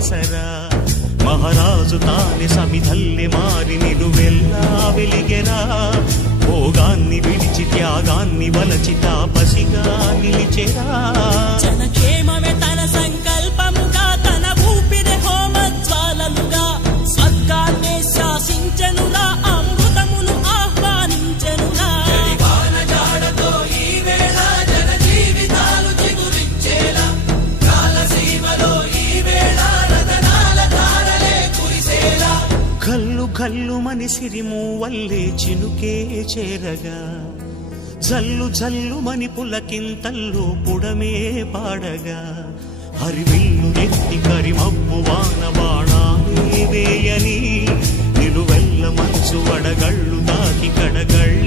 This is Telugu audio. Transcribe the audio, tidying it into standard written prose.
సరా మహారాజు తానే సమిధల్లె మారి నిలువెల్లా వెలిగెరా భోగాన్ని విడిచి త్యాగాన్ని వలచి తాపసిగా నిలిచెరా జనక్షేమమే తన సంకల్పముగా తన ఊపిరి హోమజ్వాలలుగా స్వర్గాన్నే శాసించెనురా అమృతమును ఆహ్వానించెనురా వానజాడతో ఈ వేళ జన జీవితాలు చిగురించేలా కాలసీమలో ఈ వేళ రతనాల ధారలే కురిసేలా కల్లు కల్లు మని సిరిము వల్లే చినుకే చేరగా జల్లు జల్లు మని పులకింతల్లు పుడమే పాడగా హరివిల్లు ఎత్తి కరిమబ్బు వాన బాణాలే వేయని నిలువెల్ల మంచు వడగళ్ళు దాకి కడగళ్ళ